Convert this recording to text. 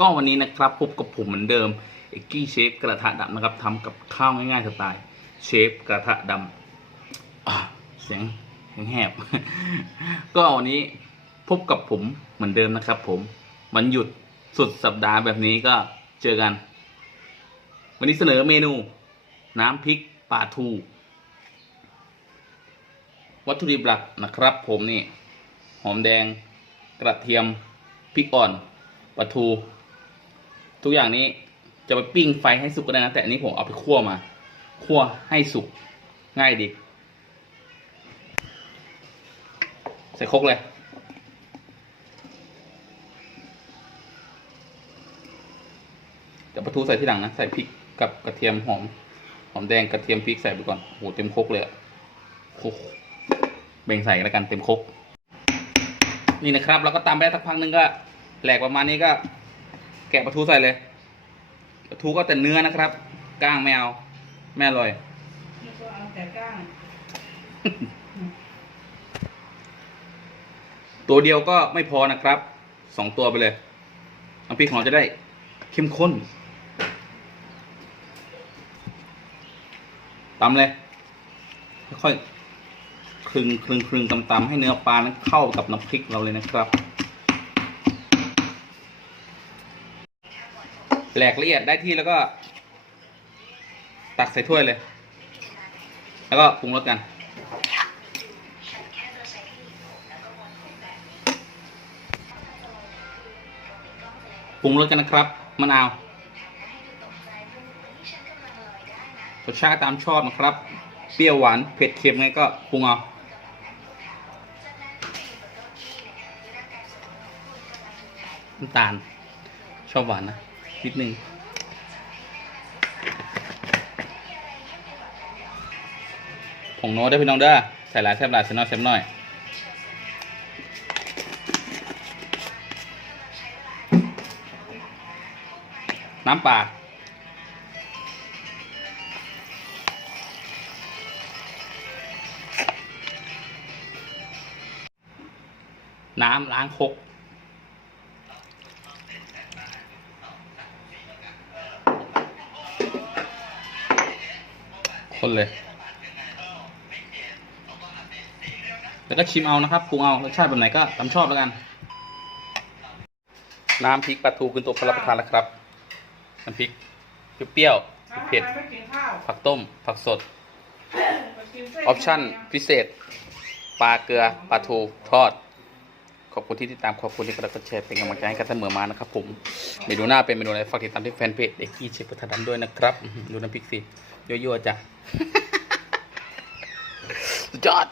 ก็วันนี้นะครับพบกับผมเหมือนเดิมเอกกี้เชฟกระทะดำนะครับทำกับข้าวง่ายๆสไตล์เชฟกระทะดำะเสียงแหบก็วันนี้พบกับผมเหมือนเดิมนะครับ ผมมันหยุดสุดสัปดาห์แบบนี้ก็เจอกัน วันนี้เสนอเมนู น้ำพริกปลาทู วัตถุดิบหลักนะครับ ผมนี่ หอมแดงกระเทียมพริกอ่อนปลาทู ทุกอย่างนี้จะไปปิ้งไฟให้สุกก็ได้นะ แต่อันนี้ผมเอาไปคั่วมา คั่วให้สุกง่ายดี ใส่คกเลยเดี๋ยวปลาทูใส่ที่หลังนะ ใส่พริกกับกระเทียมหอม หอมแดงกระเทียมพริกใส่ไปก่อนโอ้โหเต็มคกเลยอะเบ่งใส่แล้วกันเต็มคก นี่นะครับ เราก็ตามไปสักพักหนึงก็แหลกประมาณนี้ก็ แกะปลาทูใส่เลยปลาทูก็แต่เนื้อนะครับก้างไม่เอาไม่อร่อยนี่ก็เอาแต่ก้าง ตัวเดียวก็ไม่พอนะครับสองตัวไปเลยน้ำพริกของเราจะได้เข้มข้นตำเลยค่อยๆคลึงคลึงคลึงตำตำๆให้เนื้อปลานั้นเข้ากับน้ำพริกเราเลยนะครับ แหลกละเอียดได้ที่แล้วก็ ตักใส่ถ้วยเลย แล้วก็ปรุงรสกัน ปรุงรสกันนะครับมะนาวรสชาติตามชอบนะครับ เปรี้ยวหวานเผ็ดเค็มไงก็ปรุงเอาน้ำตาล ชอบหวานนะ นิดนึงผงโน้ตได้พี่น้องเด้อใส่หลายแซ่บหลายใส่น้อยแซ่บน้อยน้ำปลาน้ำล้างคก คนเลย แล้วก็ชิมเอานะครับปรุงเอารสชาติแบบไหนก็ตามชอบแล้วกัน น้ำพริกปลาทูขึ้นโต๊ะพระรับประทานแล้วครับ น้ำพริกเปรี้ยวๆเผ็ดไม่กินข้าวๆผักต้ม ผักสดไปกินเส้นออปชั่นพิเศษ ปลาเกลือ ปลาทู ทอดข อบคุณที่ติดตามขอบคุณที่กดไลค์กดแชร์เป็นกำลังใจให้กันเสมอมานะครับผมเมนูหน้าเป็นเมนูอะไรฝากติดตามที่แฟนเพจเด็กกี้เชฟกระทันด้วยนะครับดูน้ำพริกสิยั่วๆจ้ะสุดยอด